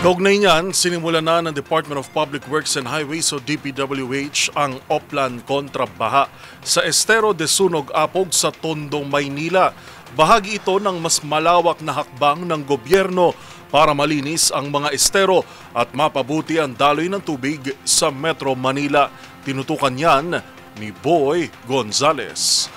Kaugnay niyan, sinimulan na ng Department of Public Works and Highways o DPWH ang Oplan kontra baha sa Estero de Sunog Apog sa Tondo, Maynila. Bahagi ito ng mas malawak na hakbang ng gobyerno para malinis ang mga estero at mapabuti ang daloy ng tubig sa Metro Manila. Tinutukan yan ni Boy Gonzales.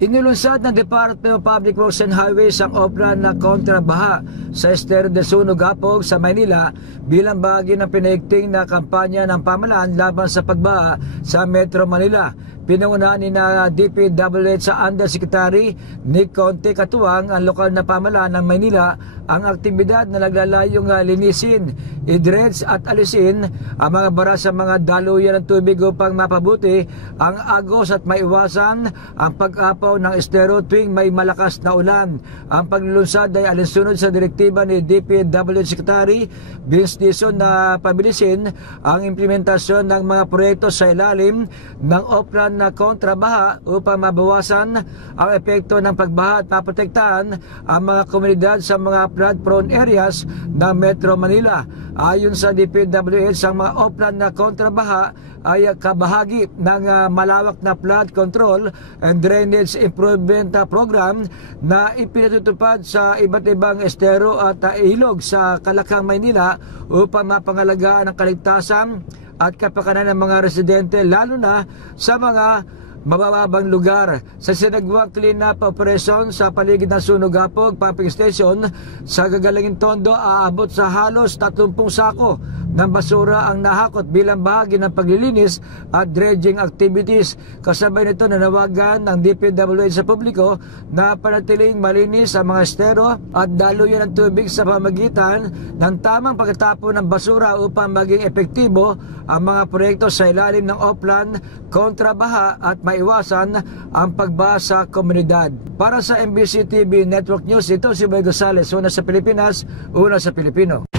Inilunsad ng Department of Public Works and Highways ang Oplan na kontrabaha sa Estero de Sunog Apog sa Maynila bilang bahagi ng pinaigting na kampanya ng pamahalaan laban sa pagbaha sa Metro Manila. Pinangunahan ni na DPWH sa Undersecretary Nick Conte katuwang ang lokal na pamahalaan ng Maynila ang aktibidad na naglalayong linisin, i-dredge at alisin ang mga bara sa mga daluyan ng tubig upang mapabuti ang agos at maiwasan ang pag-apaw ng estero tuwing may malakas na ulan. Ang paglulunsad ay alinsunod sa direktiba ni DPWH Secretary Vince Dizon na pabilisin ang implementasyon ng mga proyekto sa ilalim ng Oplan na kontrabaha upang mabawasan ang epekto ng pagbaha at maprotektahan ang mga komunidad sa mga flood-prone areas ng Metro Manila. Ayon sa DPWH, ang mga Oplan na kontrabaha ay kabahagi ng malawak na flood control and drainage improvement program na ipinatutupad sa iba't ibang estero at ilog sa Kalakang, Maynila upang mapangalagaan ang kaligtasan at kapakanan ng mga residente lalo na sa mga mabababang lugar. Sa sinagawang clean-up operation sa paligid ng Sunog Apog Pumping Station sa Gagalangin Tondo, aabot sa halos 30 sako ng basura ang nahakot bilang bahagi ng paglilinis at dredging activities. Kasabay nito nanawagan ng DPWH sa publiko na panatiling malinis ang mga estero at daluyan ng tubig sa pamagitan ng tamang pagtatapon ng basura upang maging epektibo ang mga proyekto sa ilalim ng Oplan kontra baha at maiwasan ang pagbaha sa komunidad. Para sa MBC TV Network News, ito si Boy Gonzales, una sa Pilipinas, una sa Pilipino.